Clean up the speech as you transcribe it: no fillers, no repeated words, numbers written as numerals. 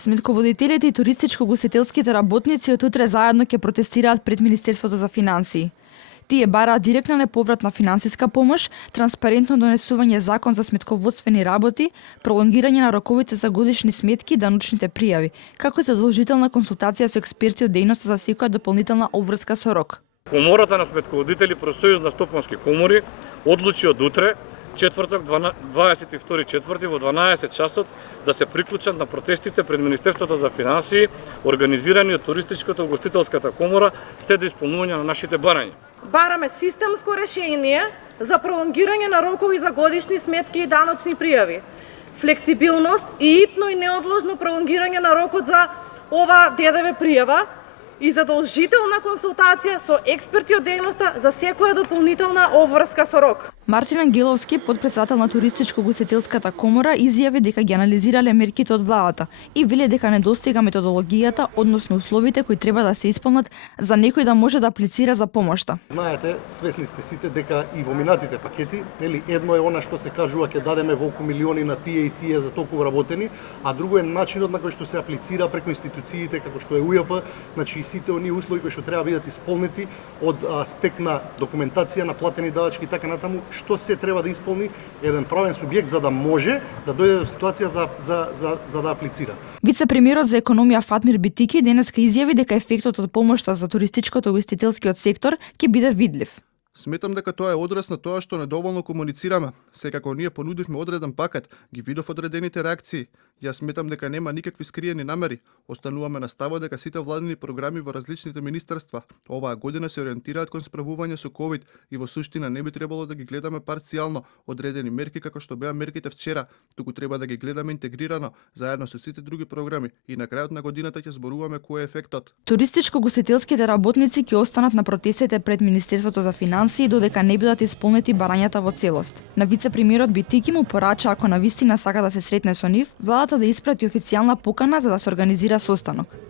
Сметководителите и туристичко-гостителските работници од утре заедно ќе протестираат пред Министерството за финансии. Тие бараат директна неповратна финансиска помош, транспарентно донесување закон за сметководствени работи, пролонгирање на роковите за годишни сметки и даночните пријави, како и задолжителна консултација со експерти од дејноста за секоја дополнителна обврска со рок. Комората на сметководители профсојуз на стопански комори одлучи од утре, четврток 22.4. во 12 часот да се приклучат на протестите пред Министерството за финансии, организирани од Туристичката угостителската комора, след исполнување на нашите барања. Бараме системско решение за пролонгирање на рокови за годишни сметки и даночни пријави, флексибилност и итно и неодложно пролонгирање на рокот за ова ДДВ пријава и задолжителна консултација со експерти од дејноста за секоја дополнителна обврска со рок. Мартин Ангеловски, подпредседател на Туристичко-гостителската комора, изјави дека ги анализирале мерките од владата и вели дека недостига методологијата, односно условите кои треба да се исполнат за некој да може да аплицира за помошта. Знаете, свесни сте сите дека и во минатите пакети, нели, едно е она што се кажува ќе дадеме волку милиони на тие и тие за толку вработени, а друго е начинот на кој што се аплицира преку институциите како што е УЈП, значи и сите оние услови кои што треба да бидат исполнети од аспект на документација, на платени давачки и така натаму, што се треба да исполни еден правен субјект за да може да дојде до ситуација за да аплицира. Вице-премиерот за економија Фатмир Битики денеска изјави дека ефектот од помошта за туристичко-угостителскиот сектор ќе биде видлив. Сметам дека тоа е одраз на тоа што недоволно комуницираме. Секако ние понудивме одреден пакет, ги видов одредените реакции. Јас сметам дека нема никакви скриени намери. Остануваме на ставот дека сите владини програми во различните министерства оваа година се ориентираат кон справување со ковид и во суштина не би требало да ги гледаме парцијално одредени мерки како што беа мерките вчера, туку треба да ги гледаме интегрирано заедно со сите други програми и на крајот на годината ќе зборуваме кој е ефектот. Туристичко-гостителските работници ќе останат на протестите пред Министерството за финансии додека не бидат исполнети барањата во целост. На вице-премиерот Битики му порача ако навистина сака да се сретне со нив, владата да испрати официјална покана за да се организира состанок.